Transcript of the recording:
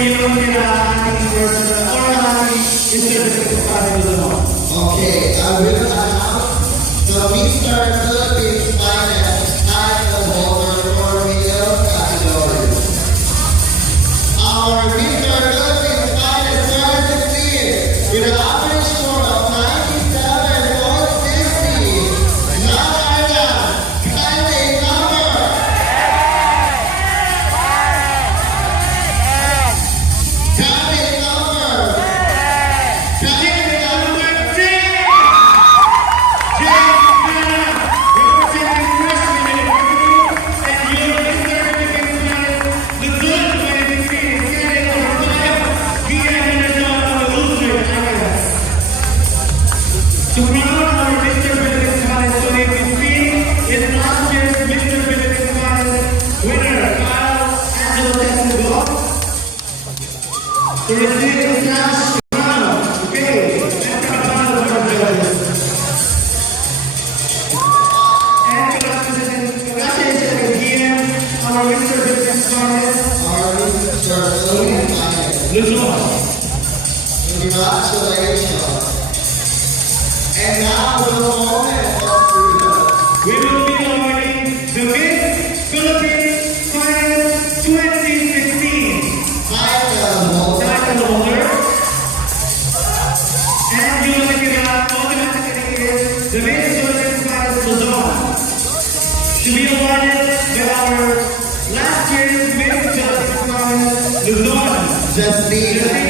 yung ating personal or ating interpretive para dito. Okay, I will announce the Mr. Philippines Finest title holder for male category. Our Mr. Philippines Finest started with an average score of 97.50. None other than Kylie Number. Kylie Number. Kylie number 10! James Hanna, representing freshman university, and your interpretive finalist, the good 2016, Kylie number 5, Gian Minnesota, the loser, Tigers. To crown our Mr. Philippines Finalist 2015 is last year's Mr. Philippines Finalist winner, Kyle Angelo Testigo. To receive the cash crown, okay, let's have a round of applause. And congratulations again, our Mr. Philippines Finalist, Our Mr. Philippines Finest. Luzon. Congratulations. And now the moment of freedom. We will be awarding the Miss Philippines Finalist 2016 Title holder. title holder. And you will give out automatically is the Miss Philippines Finalist Luzon. To be awarded by our last year's Miss Philippines Finalist Luzon. Justine.